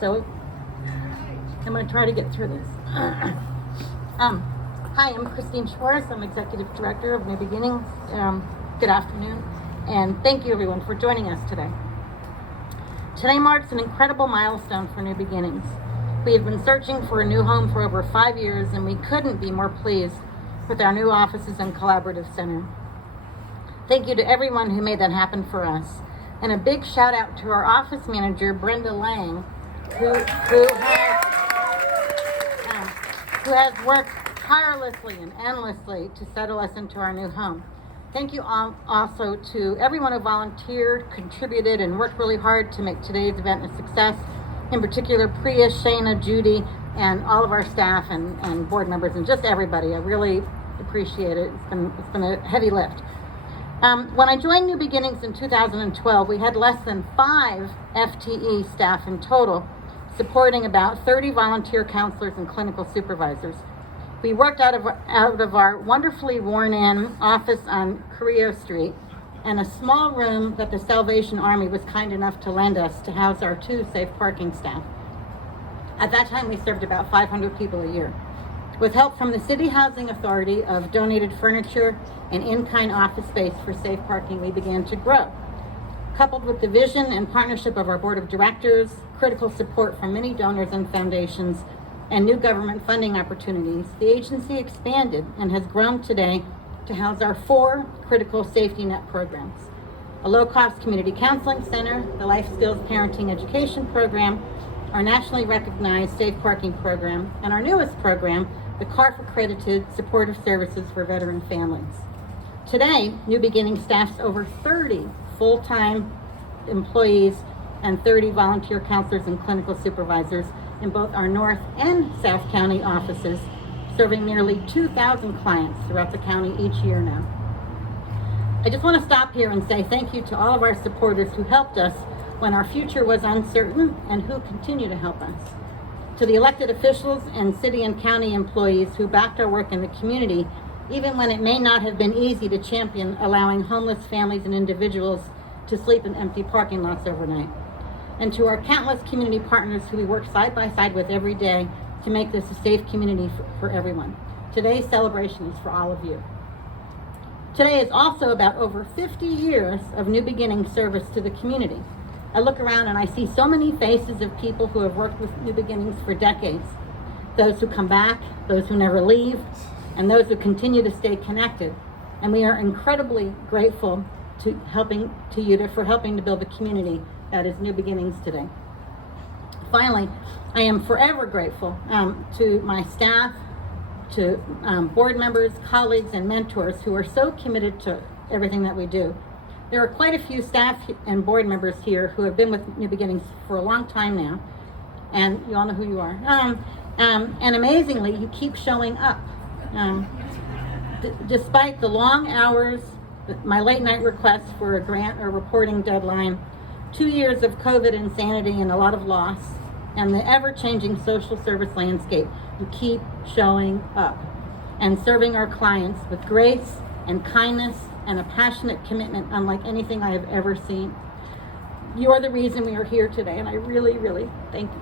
So I'm going to try to get through this. Hi, I'm Kristine Schwartz. I'm Executive Director of New Beginnings. Good afternoon, and thank you everyone for joining us today. Today marks an incredible milestone for New Beginnings. We have been searching for a new home for over 5 years, and we couldn't be more pleased with our new offices and collaborative center. Thank you to everyone who made that happen for us. And a big shout out to our office manager, Brenda Lang, who has worked tirelessly and endlessly to settle us into our new home. Thank you also to everyone who volunteered, contributed, and worked really hard to make today's event a success. In particular, Priya, Shayna, Judy, and all of our staff and board members, and just everybody. I really appreciate it. It's been a heavy lift. When I joined New Beginnings in 2012, we had less than 5 FTE staff in total, supporting about 30 volunteer counselors and clinical supervisors. We worked out of our wonderfully worn-in office on Carrillo Street and a small room that the Salvation Army was kind enough to lend us to house our 2 safe parking staff. At that time, we served about 500 people a year. With help from the City Housing Authority of donated furniture and in-kind office space for safe parking, we began to grow. Coupled with the vision and partnership of our board of directors, critical support from many donors and foundations, and new government funding opportunities, the agency expanded and has grown today to house our 4 critical safety net programs: a low-cost community counseling center, the Life Skills Parenting Education Program, our nationally recognized safe parking program, and our newest program, the CARF accredited supportive services for veteran families. Today, New Beginnings staffs over 30 full-time employees and 30 volunteer counselors and clinical supervisors in both our North and South County offices, serving nearly 2,000 clients throughout the county each year now. I just want to stop here and say thank you to all of our supporters who helped us when our future was uncertain and who continue to help us. To the elected officials and city and county employees who backed our work in the community, even when it may not have been easy to champion allowing homeless families and individuals to sleep in empty parking lots overnight. And to our countless community partners who we work side by side with every day to make this a safe community for everyone. Today's celebration is for all of you. Today is also about over 50 years of New Beginnings service to the community. I look around and I see so many faces of people who have worked with New Beginnings for decades. Those who come back, those who never leave, and those who continue to stay connected. And we are incredibly grateful for helping to build the community that is New Beginnings today. Finally, I am forever grateful to my staff, to board members, colleagues, and mentors who are so committed to everything that we do. There are quite a few staff and board members here who have been with New Beginnings for a long time now, and you all know who you are. And amazingly, you keep showing up. Despite the long hours, my late night requests for a grant or reporting deadline, 2 years of COVID insanity and a lot of loss, and the ever-changing social service landscape, you keep showing up and serving our clients with grace and kindness and a passionate commitment unlike anything I have ever seen. You are the reason we are here today, and I really, really thank you.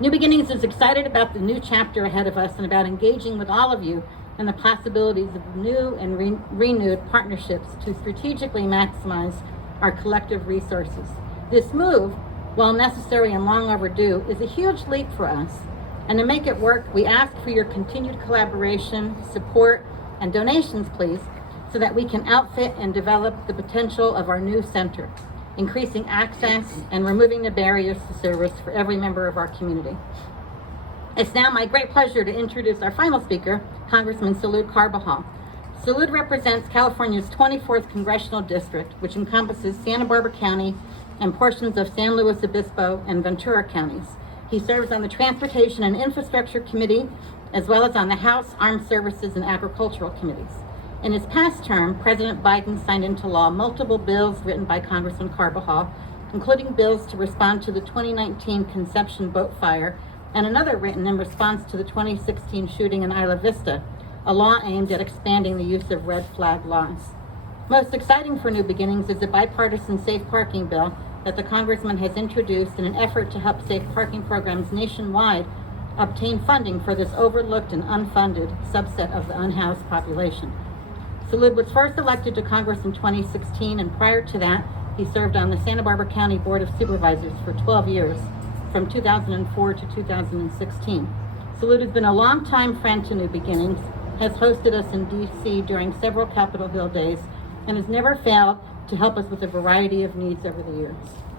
New Beginnings is excited about the new chapter ahead of us and about engaging with all of you and the possibilities of new and renewed partnerships to strategically maximize our collective resources. This move, while necessary and long overdue, is a huge leap for us. And to make it work, we ask for your continued collaboration, support, and donations, please, so that we can outfit and develop the potential of our new center, increasing access and removing the barriers to service for every member of our community. It's now my great pleasure to introduce our final speaker, Congressman Salud Carbajal. Salud represents California's 24th Congressional District, which encompasses Santa Barbara County and portions of San Luis Obispo and Ventura counties. He serves on the Transportation and Infrastructure Committee, as well as on the House Armed Services and Agricultural Committees. In his past term, President Biden signed into law multiple bills written by Congressman Carbajal, including bills to respond to the 2019 Conception boat fire and another written in response to the 2016 shooting in Isla Vista, a law aimed at expanding the use of red flag laws. Most exciting for New Beginnings is a bipartisan safe parking bill that the Congressman has introduced in an effort to help safe parking programs nationwide obtain funding for this overlooked and unfunded subset of the unhoused population. Salud was first elected to Congress in 2016, and prior to that, he served on the Santa Barbara County Board of Supervisors for 12 years, from 2004 to 2016. Salud has been a longtime friend to New Beginnings, has hosted us in D.C. during several Capitol Hill days, and has never failed to help us with a variety of needs over the years.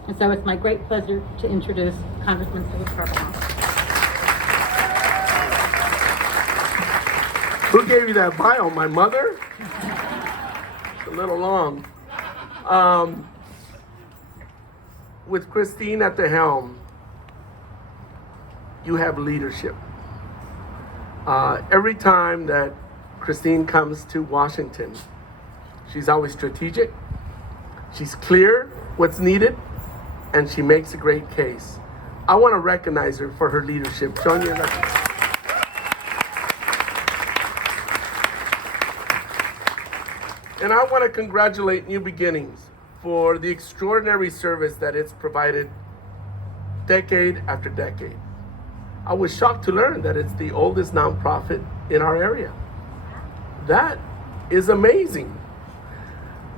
And so it's my great pleasure to introduce Congressman Salud Carbajal. Who gave you that bio? My mother? It's a little long. With Kristine at the helm, you have leadership. Every time that Kristine comes to Washington, she's always strategic, she's clear what's needed, and she makes a great case. I want to recognize her for her leadership. Join you. And I want to congratulate New Beginnings for the extraordinary service that it's provided decade after decade. I was shocked to learn that it's the oldest nonprofit in our area. That is amazing.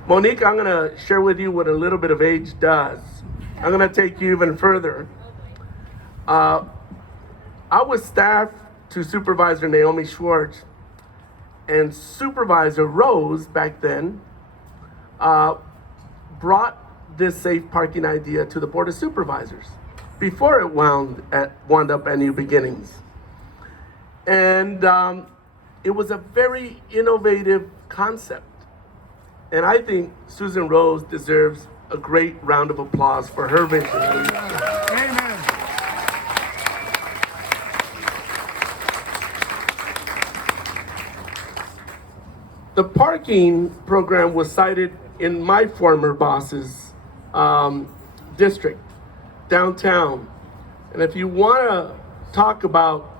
Monique, I'm gonna share with you what a little bit of age does. I'm gonna take you even further. I was staff to Supervisor Naomi Schwartz, and Supervisor Rose back then brought this safe parking idea to the Board of Supervisors before it wound up at New Beginnings. And it was a very innovative concept. And I think Susan Rose deserves a great round of applause for her vision. Amen. The parking program was cited in my former boss's district, downtown. And if you want to talk about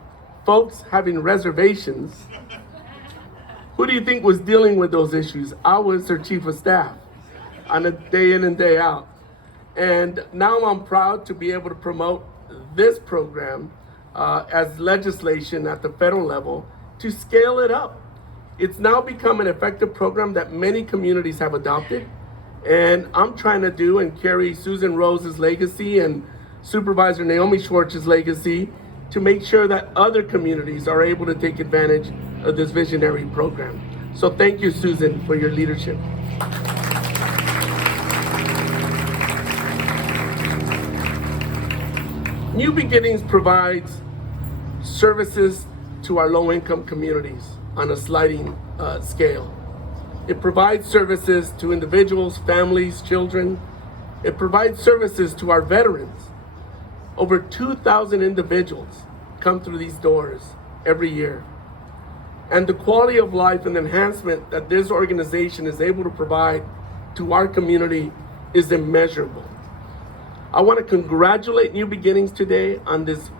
folks having reservations, who do you think was dealing with those issues? I was her chief of staff on a day in and day out. And now I'm proud to be able to promote this program as legislation at the federal level to scale it up. It's now become an effective program that many communities have adopted. And I'm trying to do and carry Susan Rose's legacy and Supervisor Naomi Schwartz's legacy to make sure that other communities are able to take advantage of this visionary program. So thank you, Susan, for your leadership. New Beginnings provides services to our low-income communities on a sliding scale. It provides services to individuals, families, children. It provides services to our veterans. Over 2,000 individuals come through these doors every year. And the quality of life and enhancement that this organization is able to provide to our community is immeasurable. I want to congratulate New Beginnings today on this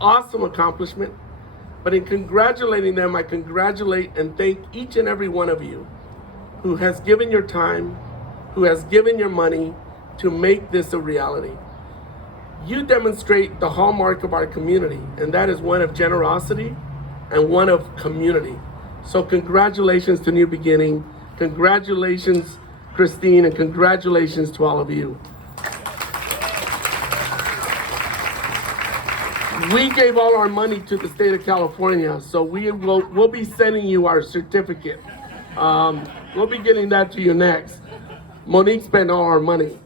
awesome accomplishment. But in congratulating them, I congratulate and thank each and every one of you who has given your time, who has given your money to make this a reality. You demonstrate the hallmark of our community, and that is one of generosity and one of community. So congratulations to New Beginning, congratulations, Kristine, and congratulations to all of you. We gave all our money to the state of California, so we'll be sending you our certificate. We'll be getting that to you next. Monique spent all our money.